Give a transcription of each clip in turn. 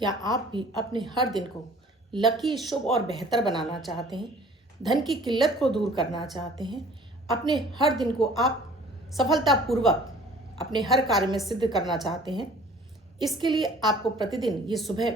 क्या आप भी अपने हर दिन को लकी, शुभ और बेहतर बनाना चाहते हैं? धन की किल्लत को दूर करना चाहते हैं? अपने हर दिन को आप सफलतापूर्वक अपने हर कार्य में सिद्ध करना चाहते हैं? इसके लिए आपको प्रतिदिन ये सुबह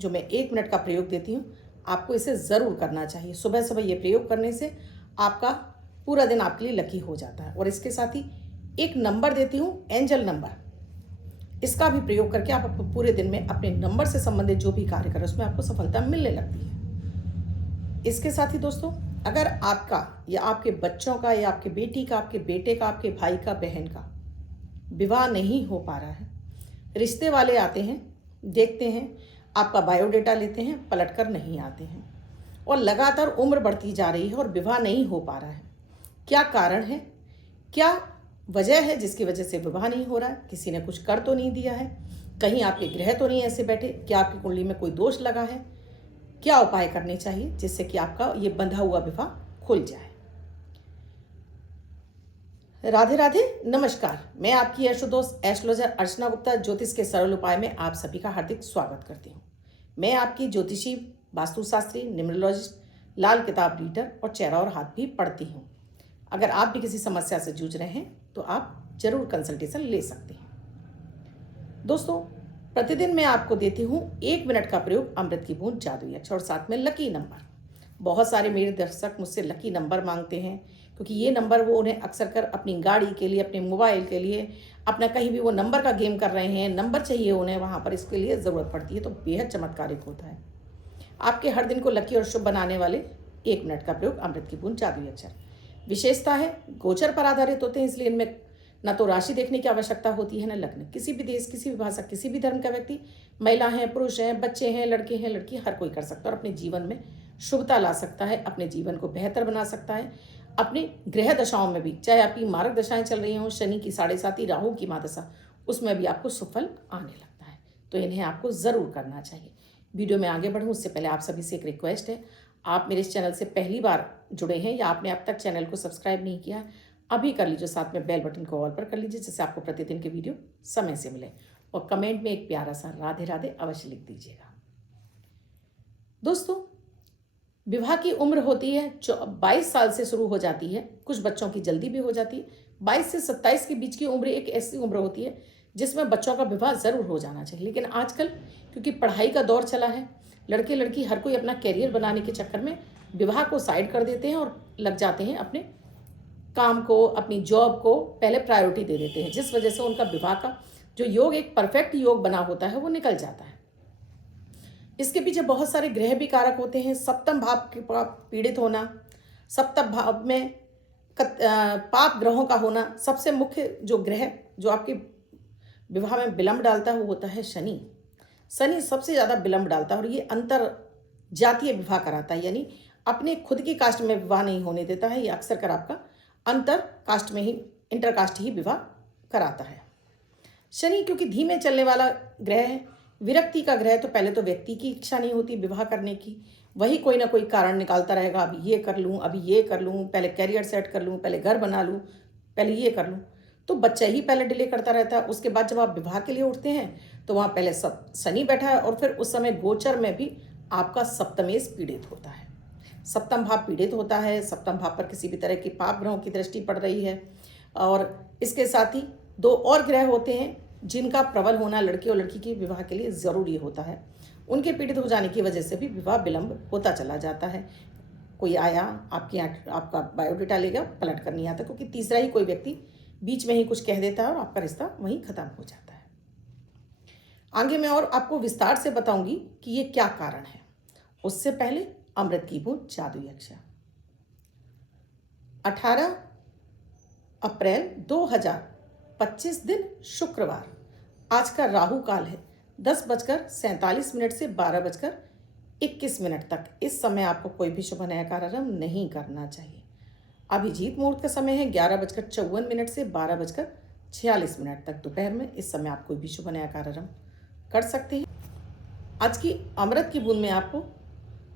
जो मैं 1 मिनट का प्रयोग देती हूँ, आपको इसे ज़रूर करना चाहिए। सुबह सुबह ये प्रयोग करने से आपका पूरा दिन आपके लिए लकी हो जाता है। और इसके साथ ही एक नंबर देती हूँ, एंजल नंबर। इसका भी प्रयोग करके आप पूरे दिन में अपने नंबर से संबंधित जो भी कार्य करें उसमें आपको सफलता मिलने लगती है। इसके साथ ही दोस्तों, अगर आपका या आपके बच्चों का या आपके बेटी का, आपके बेटे का, आपके भाई का, बहन का विवाह नहीं हो पा रहा है, रिश्ते वाले आते हैं, देखते हैं, आपका बायोडेटा लेते हैं, पलट कर नहीं आते हैं और लगातार उम्र बढ़ती जा रही है और विवाह नहीं हो पा रहा है, क्या कारण है? क्या वजह है जिसकी वजह से विवाह नहीं हो रहा है? किसी ने कुछ कर तो नहीं दिया है? कहीं आपके ग्रह तो नहीं ऐसे बैठे? क्या आपकी कुंडली में कोई दोष लगा है? क्या उपाय करने चाहिए जिससे कि आपका ये बंधा हुआ विवाह खुल जाए? राधे राधे, नमस्कार। मैं आपकी दोस्त एस्ट्रोलॉजर अर्चना गुप्ता ज्योतिष के सरल उपाय में आप सभी का हार्दिक स्वागत करती हूँ। मैं आपकी ज्योतिषी, वास्तुशास्त्री, न्यूमरोलॉजिस्ट, लाल किताब रीडर और चेहरा और हाथ भी पढ़ती हूँ। अगर आप भी किसी समस्या से जूझ रहे हैं तो आप जरूर कंसल्टेशन ले सकते हैं। दोस्तों, प्रतिदिन मैं आपको देती हूँ 1 मिनट का प्रयोग, अमृत की बूंद, जादुई अक्षर और साथ में लकी नंबर। बहुत सारे मेरे दर्शक मुझसे लकी नंबर मांगते हैं क्योंकि ये नंबर वो उन्हें अक्सर कर अपनी गाड़ी के लिए, अपने मोबाइल के लिए, अपना कहीं भी वो नंबर का गेम कर रहे हैं, नंबर चाहिए उन्हें, वहाँ पर इसके लिए ज़रूरत पड़ती है। तो बेहद चमत्कारिक होता है। आपके हर दिन को लकी और शुभ बनाने वाले 1 मिनट का प्रयोग, अमृत की बूंद, जादुई अक्षर। विशेषता है गोचर पर आधारित होते हैं, इसलिए इनमें न तो राशि देखने की आवश्यकता होती है न लग्न। किसी भी देश, किसी भी भाषा, किसी भी धर्म का व्यक्ति, महिला हैं, पुरुष हैं, बच्चे हैं, लड़के हैं, लड़की, हर कोई कर सकता है और अपने जीवन में शुभता ला सकता है, अपने जीवन को बेहतर बना सकता है। अपनी ग्रह दशाओं में भी, चाहे आपकी मारक दशाएं चल रही हों, शनि की 7.5, राहु की महादशा, उसमें भी आपको सुफल आने लगता है। तो इन्हें आपको ज़रूर करना चाहिए। वीडियो में आगे बढ़ूँ उससे पहले आप सभी से एक रिक्वेस्ट है, आप मेरे इस चैनल से पहली बार जुड़े हैं या आपने अब तक चैनल को सब्सक्राइब नहीं किया है, अभी कर लीजिए। साथ में बेल बटन को ऑल पर कर लीजिए जिससे आपको प्रतिदिन के वीडियो समय से मिले। और कमेंट में एक प्यारा सा राधे राधे अवश्य लिख दीजिएगा। दोस्तों, विवाह की उम्र होती है 22 साल से शुरू हो जाती है। कुछ बच्चों की जल्दी भी हो जाती है। 22 से 27 के बीच की उम्र एक ऐसी उम्र होती है जिसमें बच्चों का विवाह ज़रूर हो जाना चाहिए। लेकिन आजकल क्योंकि पढ़ाई का दौर चला है, लड़के लड़की हर कोई अपना कैरियर बनाने के चक्कर में विवाह को साइड कर देते हैं और लग जाते हैं अपने काम को, अपनी जॉब को पहले प्रायोरिटी दे देते हैं, जिस वजह से उनका विवाह का जो योग, एक परफेक्ट योग बना होता है, वो निकल जाता है। इसके पीछे बहुत सारे ग्रह भी कारक होते हैं। सप्तम भाव के पीड़ित होना, सप्तम भाव में पाप ग्रहों का होना। सबसे मुख्य जो ग्रह जो आपके विवाह में विलंब डालता है वो होता है शनि। शनि सबसे ज़्यादा विलंब डालता है और ये अंतर जातीय विवाह कराता है, यानी अपने खुद की कास्ट में विवाह नहीं होने देता है। ये अक्सर कर आपका अंतर कास्ट में ही, इंटर कास्ट ही विवाह कराता है। शनि क्योंकि धीमे चलने वाला ग्रह है, विरक्ति का ग्रह, तो पहले तो व्यक्ति की इच्छा नहीं होती विवाह करने की, वही कोई ना कोई कारण निकालता रहेगा। अभी ये कर लूँ, अभी ये कर लूँ, पहले कैरियर सेट कर लूँ, पहले घर बना लूँ, पहले ये कर लूँ, तो बच्चा ही पहले डिले करता रहता है। उसके बाद जब आप विवाह के लिए उठते हैं तो वहाँ पहले सब शनि बैठा है और फिर उस समय गोचर में भी आपका सप्तमेश पीड़ित होता है। सप्तम भाव पीड़ित होता है। सप्तम भाव पर किसी भी तरह की पाप ग्रहों की दृष्टि पड़ रही है। और इसके साथ ही 2 और ग्रह होते हैं जिनका प्रबल होना लड़के और लड़की के विवाह के लिए ज़रूरी होता है। उनके पीड़ित हो जाने की वजह से भी विवाह विलंब होता चला जाता है। कोई आया आपके यहाँ, आपका बायोडेटा लेगा, पलट कर नहीं आता, क्योंकि तीसरा ही कोई व्यक्ति बीच में ही कुछ कह देता है और आपका रिश्ता वहीं ख़त्म हो जाता है। आगे मैं और आपको विस्तार से बताऊंगी कि ये क्या कारण है। उससे पहले अमृत की बूंद, जादुई अक्षर। 18 अप्रैल 2025 दिन शुक्रवार, आज का राहु काल है 10:47 से 12:21 तक। इस समय आपको कोई भी शुभ नया कार्यक्रम नहीं करना चाहिए। अभिजीत मुहूर्त का समय है 11:54 से 12:46 तक दोपहर में। इस समय आप कोई भी शुभ नया कार्यक्रम कर सकते हैं। आज की अमृत की बूंद में आपको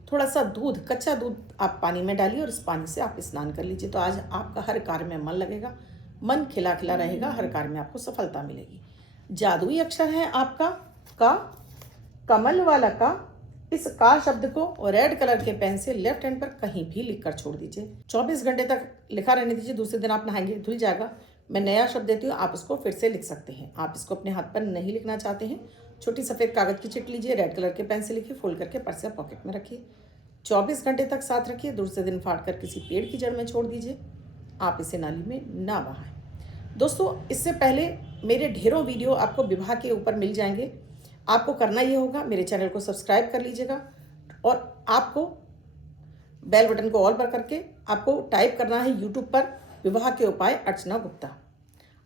थोड़ा सा दूध, कच्चा दूध आप पानी में डालिए और इस पानी से आप स्नान कर लीजिए। तो आज आपका हर कार्य में मन लगेगा, मन खिला खिला रहेगा, हर कार्य में आपको सफलता मिलेगी। जादुई अक्षर है आपका का, कमल वाला का, इस का शब्द को रेड कलर के पेन से लेफ्ट हैंड पर कहीं भी लिखकर छोड़ दीजिए। 24 घंटे तक लिखा रहने दीजिए। दूसरे दिन आप नहाएंगे, धुल जाएगा। मैं नया शब्द देती हूँ, आप उसको फिर से लिख सकते हैं। आप इसको अपने हाथ पर नहीं लिखना चाहते हैं, छोटी सफ़ेद कागज़ की चिट लीजिए, रेड कलर के पेन से लिखिए, फोल्ड करके पर्स या पॉकेट में रखिए। 24 घंटे तक साथ रखिए। दूसरे दिन फाड़ कर किसी पेड़ की जड़ में छोड़ दीजिए। आप इसे नाली में ना बहाएं। दोस्तों, इससे पहले मेरे ढेरों वीडियो आपको विवाह के ऊपर मिल जाएंगे। आपको करना ये होगा, मेरे चैनल को सब्सक्राइब कर लीजिएगा और आपको बेल बटन को ऑल पर करके आपको टाइप करना है यूट्यूब पर विवाह के उपाय अर्चना गुप्ता।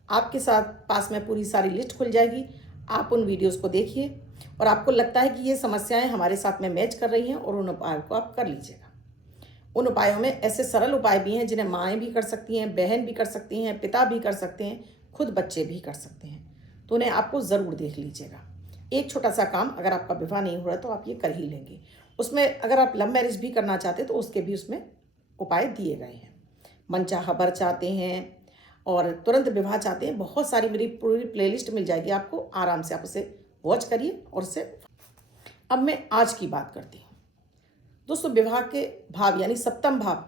आपके साथ पास में पूरी सारी लिस्ट खुल जाएगी। आप उन वीडियोस को देखिए और आपको लगता है कि ये समस्याएं हमारे साथ में मैच कर रही हैं और उन उपायों को आप कर लीजिएगा। उन उपायों में ऐसे सरल उपाय भी हैं जिन्हें माएँ भी कर सकती हैं, बहन भी कर सकती हैं, पिता भी कर सकते हैं, खुद बच्चे भी कर सकते हैं। तो उन्हें आपको ज़रूर देख लीजिएगा। एक छोटा सा काम, अगर आपका विवाह नहीं हो रहा तो आप ये कर ही लेंगे। उसमें अगर आप लव मैरिज भी करना चाहते हैं तो उसके भी उसमें उपाय दिए गए हैं। मनचाहा वर चाहते हैं और तुरंत विवाह चाहते हैं, बहुत सारी मेरी पूरी प्लेलिस्ट मिल जाएगी आपको। आराम से आप उसे वॉच करिए और उससे। अब मैं आज की बात करती हूँ। दोस्तों, विवाह के भाव यानी सप्तम भाव,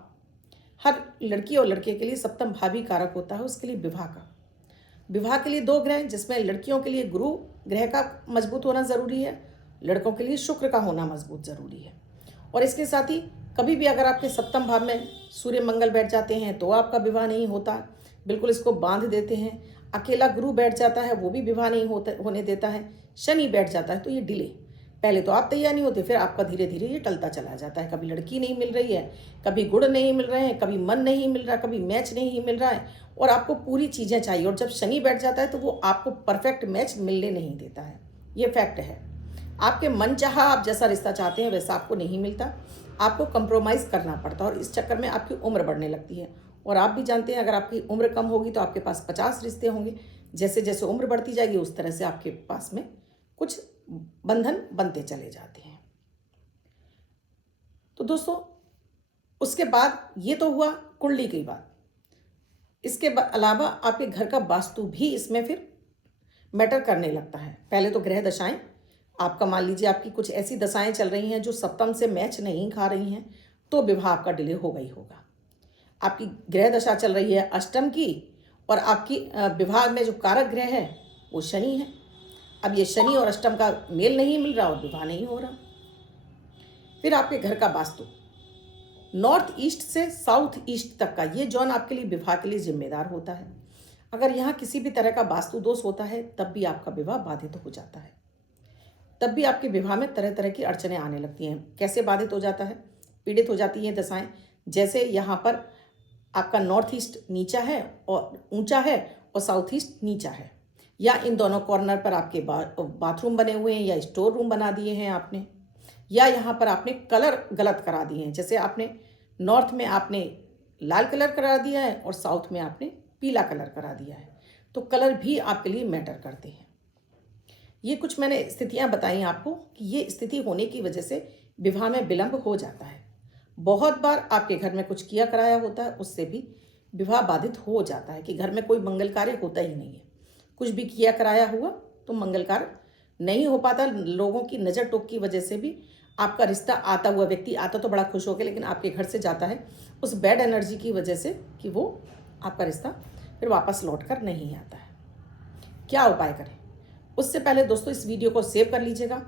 हर लड़की और लड़के के लिए सप्तम भाव ही कारक होता है उसके लिए विवाह का। विवाह के लिए 2 ग्रह, जिसमें लड़कियों के लिए गुरु ग्रह का मजबूत होना ज़रूरी है, लड़कों के लिए शुक्र का होना मजबूत ज़रूरी है। और इसके साथ ही कभी भी अगर आपके सप्तम भाव में सूर्य मंगल बैठ जाते हैं तो आपका विवाह नहीं होता, बिल्कुल इसको बांध देते हैं। अकेला गुरु बैठ जाता है, वो भी विवाह नहीं होने देता है। शनि बैठ जाता है तो ये डिले, पहले तो आप तैयार नहीं होते, फिर आपका धीरे धीरे ये टलता चला जाता है। कभी लड़की नहीं मिल रही है, कभी गुण नहीं मिल रहे हैं, कभी मन नहीं मिल रहा, कभी मैच नहीं मिल रहा है और आपको पूरी चीज़ें चाहिए। और जब शनि बैठ जाता है तो वो आपको परफेक्ट मैच मिलने नहीं देता है। ये फैक्ट है। आपके मन चाहा आप जैसा रिश्ता चाहते हैं वैसा आपको नहीं मिलता, आपको कंप्रोमाइज़ करना पड़ता है और इस चक्कर में आपकी उम्र बढ़ने लगती है। और आप भी जानते हैं, अगर आपकी उम्र कम होगी तो आपके पास 50 रिश्ते होंगे। जैसे जैसे उम्र बढ़ती जाएगी उस तरह से आपके पास में कुछ बंधन बनते चले जाते हैं। तो दोस्तों, उसके बाद ये तो हुआ कुंडली की बात। इसके अलावा आपके घर का वास्तु भी इसमें फिर मैटर करने लगता है। पहले तो ग्रह दशाएं, आपका मान लीजिए आपकी कुछ ऐसी दशाएं चल रही हैं जो सप्तम से मैच नहीं खा रही हैं तो विवाह आपका डिले होगा ही होगा। आपकी ग्रह दशा चल रही है अष्टम की और आपकी विवाह में जो कारक ग्रह है वो शनि है। अब ये शनि और अष्टम का मेल नहीं मिल रहा और विवाह नहीं हो रहा। फिर आपके घर का वास्तु नॉर्थ ईस्ट से साउथ ईस्ट तक का ये जोन आपके लिए विवाह के लिए जिम्मेदार होता है। अगर यहाँ किसी भी तरह का वास्तु दोष होता है तब भी आपका विवाह बाधित हो जाता है, तब भी आपके विवाह में तरह तरह की अड़चनें आने लगती हैं। कैसे बाधित हो जाता है, पीड़ित हो जाती हैं दशाएं। जैसे यहाँ पर आपका नॉर्थ ईस्ट नीचा है और ऊंचा है और साउथ ईस्ट नीचा है, या इन दोनों कॉर्नर पर आपके बाथरूम बने हुए हैं या स्टोर रूम बना दिए हैं आपने, या यहाँ पर आपने कलर गलत करा दिए हैं। जैसे आपने नॉर्थ में आपने लाल कलर करा दिया है और साउथ में आपने पीला कलर करा दिया है, तो कलर भी आपके लिए मैटर करते हैं। ये कुछ मैंने स्थितियाँ बताई आपको कि ये स्थिति होने की वजह से विवाह में विलंब हो जाता है। बहुत बार आपके घर में कुछ किया कराया होता है, उससे भी विवाह बाधित हो जाता है कि घर में कोई मंगल कार्य होता ही नहीं है। कुछ भी किया कराया हुआ तो मंगल कार्य नहीं हो पाता। लोगों की नज़र टोक की वजह से भी आपका रिश्ता आता हुआ व्यक्ति आता तो बड़ा खुश होकर, लेकिन आपके घर से जाता है उस बैड एनर्जी की वजह से कि वो आपका रिश्ता फिर वापस लौट कर नहीं आता है। क्या उपाय करें उससे पहले दोस्तों इस वीडियो को सेव कर लीजिएगा।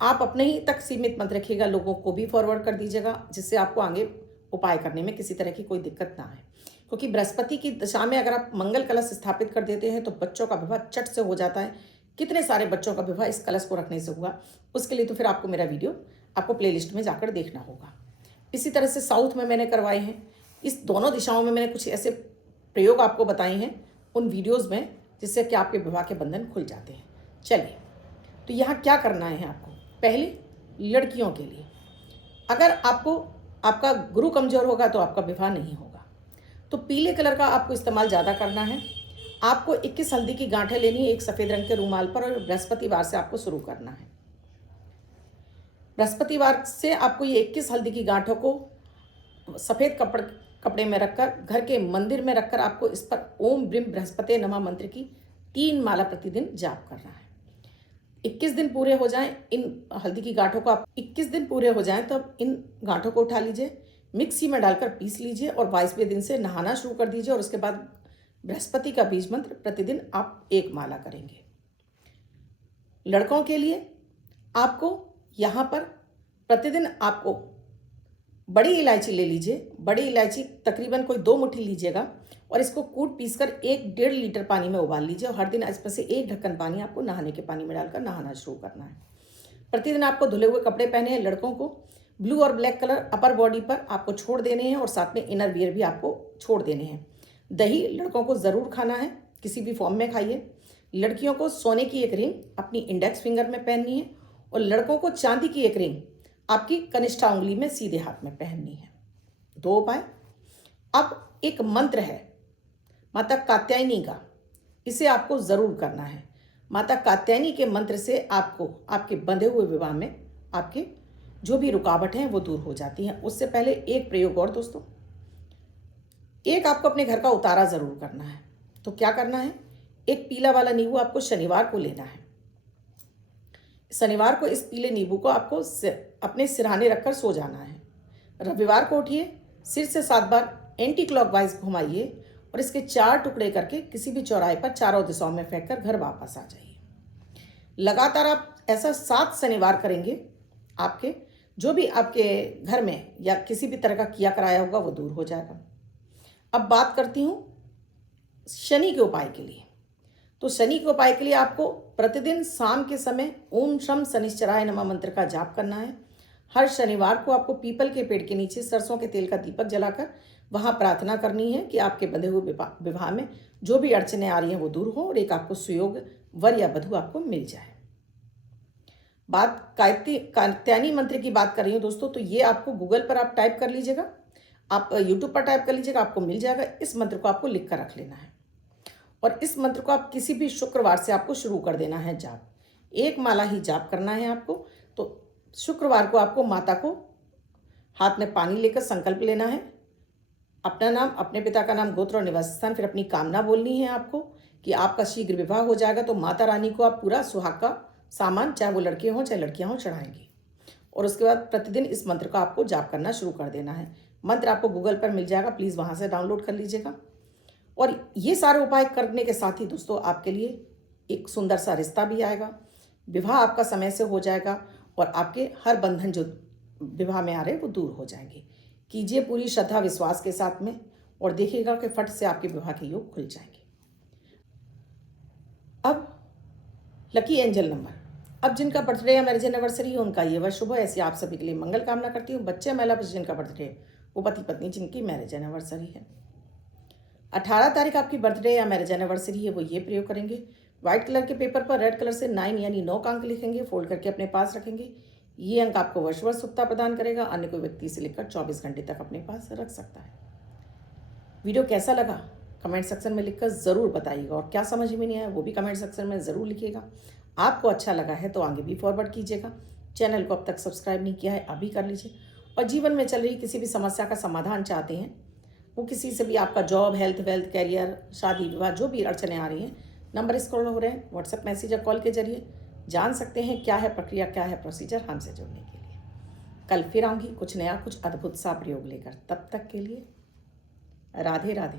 आप अपने ही तक सीमित मत रखिएगा, लोगों को भी फॉरवर्ड कर दीजिएगा, जिससे आपको आगे उपाय करने में किसी तरह की कोई दिक्कत ना आए। क्योंकि बृहस्पति की दशा में अगर आप मंगल कलश स्थापित कर देते हैं तो बच्चों का विवाह चट से हो जाता है। कितने सारे बच्चों का विवाह इस कलश को रखने से हुआ, उसके लिए तो फिर आपको मेरा वीडियो आपको प्लेलिस्ट में जाकर देखना होगा। इसी तरह से साउथ में मैंने करवाए हैं, इस दोनों दिशाओं में मैंने कुछ ऐसे प्रयोग आपको बताए हैं उन वीडियोज़ में, जिससे कि आपके विवाह के बंधन खुल जाते हैं। चलिए, तो यहाँ क्या करना है आपको। पहले लड़कियों के लिए, अगर आपका गुरु कमज़ोर होगा तो आपका विवाह नहीं होगा, तो पीले कलर का आपको इस्तेमाल ज़्यादा करना है। आपको 21 हल्दी की गांठें लेनी है एक सफ़ेद रंग के रूमाल पर और बृहस्पतिवार से आपको शुरू करना है। बृहस्पतिवार से आपको ये 21 हल्दी की गांठों को सफ़ेद कपड़े में रखकर घर के मंदिर में रखकर आपको इस पर ओम ब्रीम बृहस्पति नमः मंत्र की 3 माला प्रतिदिन जाप करना है। 21 दिन पूरे हो जाएं, इन हल्दी की गांठों को आप 21 दिन पूरे हो जाएं तब इन गांठों को उठा लीजिए, मिक्सी में डालकर पीस लीजिए और 22वें दिन से नहाना शुरू कर दीजिए। और उसके बाद बृहस्पति का बीज मंत्र प्रतिदिन आप 1 माला करेंगे। लड़कों के लिए आपको यहाँ पर प्रतिदिन आपको बड़ी इलायची ले लीजिए, बड़ी इलायची तकरीबन कोई 2 मुट्ठी लीजिएगा और इसको कूट पीसकर 1-1.5 लीटर पानी में उबाल लीजिए और हर दिन इसमें से 1 ढक्कन पानी आपको नहाने के पानी में डालकर नहाना शुरू करना है। प्रतिदिन आपको धुले हुए कपड़े पहने हैं। लड़कों को ब्लू और ब्लैक कलर अपर बॉडी पर आपको छोड़ देने हैं और साथ में इनर वियर भी आपको छोड़ देने हैं। दही लड़कों को ज़रूर खाना है, किसी भी फॉर्म में खाइए। लड़कियों को सोने की एक रिंग अपनी इंडेक्स फिंगर में पहननी है और लड़कों को चांदी की एक रिंग आपकी कनिष्ठा उंगली में सीधे हाथ में पहननी है। 2 उपाय। अब एक मंत्र है माता कात्यायनी का, इसे आपको ज़रूर करना है। माता कात्यायनी के मंत्र से आपको आपके बंधे हुए विवाह में आपके जो भी रुकावट हैं वो दूर हो जाती हैं। उससे पहले एक प्रयोग और दोस्तों, एक आपको अपने घर का उतारा ज़रूर करना है। तो क्या करना है, एक पीला वाला नींबू आपको शनिवार को लेना है। शनिवार को इस पीले नींबू को आपको अपने सिरहाने रखकर सो जाना है। रविवार को उठिए, सिर से 7 बार एंटी क्लॉकवाइज घुमाइए और इसके 4 टुकड़े करके किसी भी चौराहे पर चारों दिशाओं में फेंककर घर वापस आ जाइए। लगातार आप ऐसा 7 शनिवार करेंगे, आपके जो भी आपके घर में या किसी भी तरह का किया कराया होगा वो दूर हो जाएगा। अब बात करती हूँ शनि के उपाय के लिए। तो शनि के उपाय के लिए आपको प्रतिदिन शाम के समय ओम शम शनिश्चराय नमः मंत्र का जाप करना है। हर शनिवार को आपको पीपल के पेड़ के नीचे सरसों के तेल का दीपक जलाकर वहाँ प्रार्थना करनी है कि आपके बंधे हुए विवाह में जो भी अड़चने आ रही हैं वो दूर हो और एक आपको सुयोग वर या वधु आपको मिल जाए। बात कात्यायनी मंत्र की बात कर रही हूँ दोस्तों, तो ये आपको गूगल पर आप टाइप कर लीजिएगा, आप यूट्यूब पर टाइप कर लीजिएगा, आपको मिल जाएगा। इस मंत्र को आपको लिख कर रख लेना है और इस मंत्र को आप किसी भी शुक्रवार से आपको शुरू कर देना है जाप। 1 माला ही जाप करना है आपको। तो शुक्रवार को आपको माता को हाथ में पानी लेकर संकल्प लेना है, अपना नाम, अपने पिता का नाम, गोत्र और निवास स्थान, फिर अपनी कामना बोलनी है आपको कि आपका शीघ्र विवाह हो जाएगा। तो माता रानी को आप पूरा सुहाग का सामान, चाहे वो लड़के हों चाहे लड़कियां हों, चढ़ाएंगे और उसके बाद प्रतिदिन इस मंत्र का आपको जाप करना शुरू कर देना है। मंत्र आपको गूगल पर मिल जाएगा, प्लीज़ वहाँ से डाउनलोड कर लीजिएगा। और ये सारे उपाय करने के साथ ही दोस्तों आपके लिए एक सुंदर सा रिश्ता भी आएगा, विवाह आपका समय से हो जाएगा और आपके हर बंधन जो विवाह में आ रहे हैं वो दूर हो जाएंगे। कीजिए पूरी श्रद्धा विश्वास के साथ में और देखिएगा कि फट से आपके विवाह के योग खुल जाएंगे। अब लकी एंजल नंबर, अब जिनका बर्थडे या मैरिज एनिवर्सरी है उनका ये वर्ष शुभ है, ऐसी आप सभी के लिए मंगल कामना करती हूँ। बच्चे महिला पुरुष जिनका बर्थडे वो पति पत्नी जिनकी मैरिज एनिवर्सरी है। 18 तारीख आपकी बर्थडे या मैरिज एनिवर्सरी है, वो ये प्रयोग करेंगे। व्हाइट कलर के पेपर पर रेड कलर से 9 यानी 9 का अंक लिखेंगे, फोल्ड करके अपने पास रखेंगे। ये अंक आपको वर्ष वर्ष शुभता प्रदान करेगा। अन्य कोई व्यक्ति से लेकर 24 घंटे तक अपने पास रख सकता है। वीडियो कैसा लगा कमेंट सेक्शन में लिखकर ज़रूर बताइएगा और क्या समझ में नहीं आया वो भी कमेंट सेक्शन में ज़रूर लिखिएगा। आपको अच्छा लगा है तो आगे भी फॉरवर्ड कीजिएगा। चैनल को अब तक सब्सक्राइब नहीं किया है अभी कर लीजिए। और जीवन में चल रही किसी भी समस्या का समाधान चाहते हैं, वो किसी से भी आपका जॉब, हेल्थ, वेल्थ, कैरियर, शादी विवाह जो भी अड़चने आ रही हैं, नंबर स्क्रॉल हो रहे हैं, व्हाट्सएप मैसेज या कॉल के जरिए जान सकते हैं क्या है प्रक्रिया, क्या है प्रोसीजर हमसे जुड़ने के लिए। कल फिर आऊँगी कुछ नया, कुछ अद्भुत सा प्रयोग लेकर। तब तक के लिए राधे राधे।